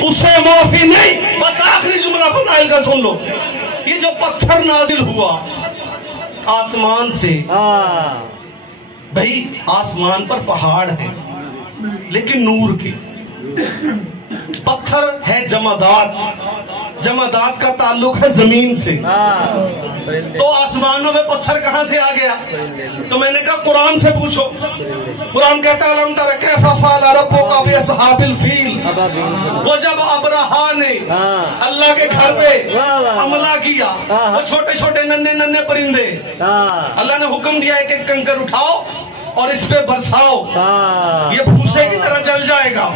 اسے معافی نہیں. بس آخری جملہ فضائل کا سن لو. یہ جو پتھر نازل ہوا آسمان سے، بھائی آسمان پر پہاڑ ہیں لیکن نور کے. پتھر ہے جمادات، جمادات کا تعلق ہے زمین سے. تو آسمانوں میں پتھر کہاں سے آ گیا؟ تو میں نے کہا قرآن سے پوچھو. قرآن کہتا ہے الم تر کیف فعل ربک باصحاب الفیل. وہ جب ابرہا نے اللہ کے گھر پہ حملہ کیا، وہ چھوٹے چھوٹے ننھے ننھے پرندے، اللہ نے حکم دیا ایک ایک کنکر اٹھاؤ اور اس پہ برساؤ، یہ بھوسے کی طرح جل جائے گا.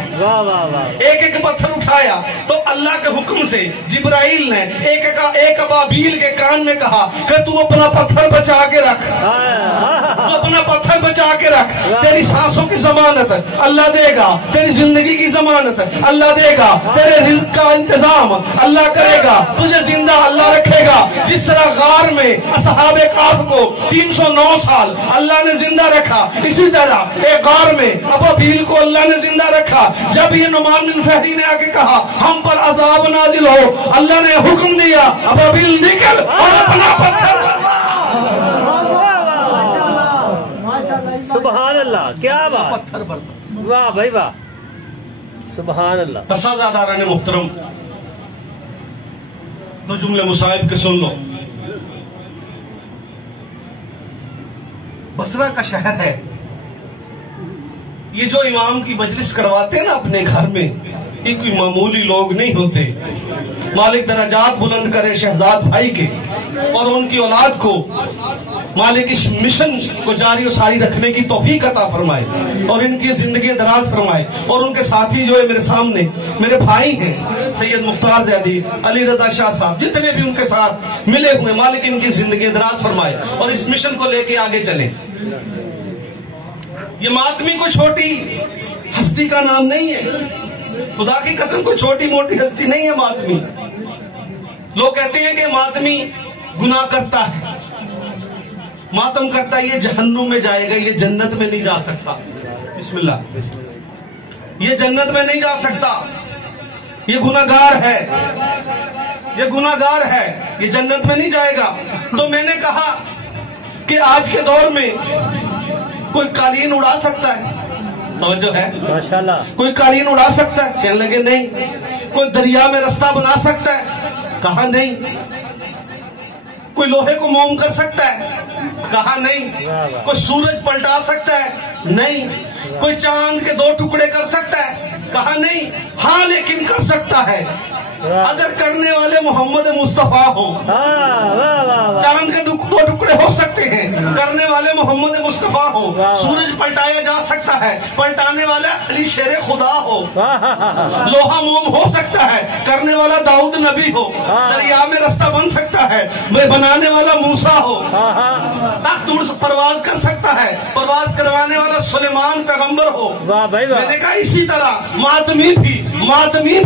ایک ایک پتھر اٹھایا تو اللہ کے حکم سے جبرائیل نے ایک ابابیل کے کان میں کہا کہ تو اپنا پتھر بچا کے رکھ، تو اپنا پتھر بچا کے رکھ. تیری سانسوں کی ضمانت اللہ دے گا، تیری زندگی کی ضمانت اللہ دے گا، تیرے رزق کا انتظام اللہ کرے گا، تجھے زندہ اللہ رکھے گا. جس طرح غار میں اصحاب کہف کو 309 سال اللہ نے زندہ رکھا، اسی طرح ایک غار میں ابابیل کو اللہ نے زندہ رکھا. جب یہ نعمان بن فہری نے آگے کہا ہم پر عذاب نازل ہو، اللہ نے حکم دیا ابابیل نکل اور اپنا پتھر برسا. سبحان اللہ، کیا بات، پتھر برسا. واہ بھائی واہ، سبحان اللہ. فساداران محترم، دو جملے مصائب کے سن لو. بصرہ کا شہر ہے. یہ جو امام کی مجلس کرواتے ہیں نا اپنے گھر میں، یہ کوئی معمولی لوگ نہیں ہوتے. مالک درجات بلند کرے شہزاد بھائی کے اور ان کی اولاد کو مالک اس مشن کو جاری و ساری رکھنے کی توفیق عطا فرمائے اور ان کی زندگی دراز فرمائے. اور ان کے ساتھی جو ہے میرے سامنے میرے بھائی ہیں، سید مختار زیدی، علی رضا شاہ صاحب، جتنے بھی ان کے ساتھ ملے ہوئے، مالک ان کی زندگی دراز فرمائے اور اس مشن کو لے کے آگے چلیں. یہ ماتمی کوئی چھوٹی ہستی کا نام نہیں ہے، خدا کی قسم کوئی چھوٹی موٹی ہستی نہیں ہے ماتمی. لوگ کہتے ہیں کہ ماتمی گناہ کرتا ہے، ماتم کرتا ہے، یہ جہنم میں جائے گا، یہ جنت میں نہیں جا سکتا. بسم اللہ، یہ جنت میں نہیں جا سکتا، یہ گناہگار ہے، یہ گناہگار ہے، یہ جنت میں نہیں جائے گا. تو میں نے کہا کہ آج کے دور میں کوئی قالین اڑا سکتا ہے؟ توجہ ہے ماشاءاللہ. کوئی قالین اڑا سکتا ہے؟ کہنے لگے نہیں. کوئی دریا میں رستہ بنا سکتا ہے؟ کہا نہیں. کوئی لوہے کو موم کر سکتا ہے؟ کہا نہیں. کوئی سورج پلٹا سکتا ہے؟ نہیں. کوئی چاند کے 2 ٹکڑے کر سکتا ہے؟ کہا نہیں. ہاں لیکن کر سکتا ہے اگر کرنے والے محمد مصطفیٰ ہو. چاند کے 2 ٹکڑے ہو سکتے ہیں، کرنے والے محمد مصطفیٰ ہو. سورج پلٹایا جا سکتا ہے، پلٹانے والا علی شیر خدا ہو. لوہا موم ہو سکتا ہے، کرنے والا داؤد نبی ہو. دریا میں رستہ بن سکتا ہے، بنانے والا موسیٰ ہو. تخت پرواز کر سکتا ہے، پرواز کروانے والا سلیمان پیغمبر ہو. میں نے کہا اسی طرح ماتمی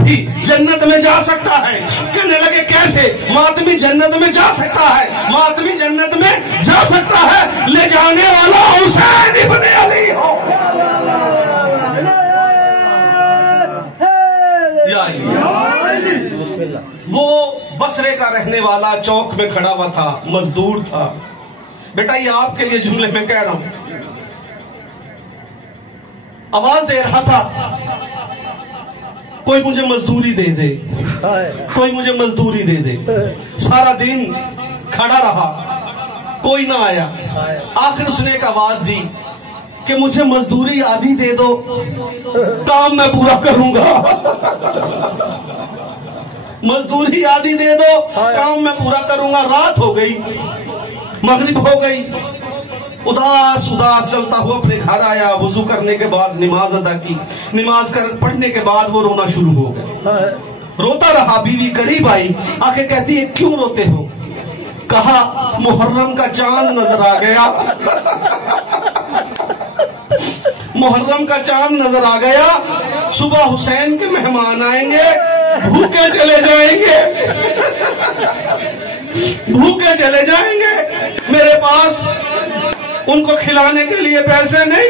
بھی جنت میں جا سکتا ہے. کہنے لگے کیسے؟ ماتمی جنت میں جا سکتا ہے، ماتمی جنت میں جا سکتا ہے، لے جانے والا حسین ابن علی ہو. وہ بصرے کا رہنے والا چوک میں کھڑا ہوا تھا، مزدور تھا. بیٹا یہ آپ کے لیے جملے میں کہہ رہا ہوں. آواز دے رہا تھا کوئی مجھے مزدوری دے دے، کوئی مجھے مزدوری دے دے. سارا دن کھڑا رہا، کوئی نہ آیا. آخر اس نے ایک آواز دی کہ مجھے مزدوری آدھی دے دو، کام میں پورا کروں گا. مزدوری آدھی دے دو، کام میں پورا کروں گا. رات ہو گئی، مغرب ہو گئی، اداس چلتا ہوا اپنے گھر آیا. وضو کرنے کے بعد نماز ادا کی. نماز پڑھنے کے بعد وہ رونا شروع ہو گیا. روتا رہا. بیوی قریب آئی، آ کے کہتی ہے کیوں روتے ہو؟ کہا محرم کا چاند نظر آ گیا. محرم کا چاند نظر آ گیا. صبح حسین کے مہمان آئیں گے، بھوکے چلے جائیں گے، بھوکے چلے جائیں گے. میرے پاس ان کو کھلانے کے لیے پیسے نہیں.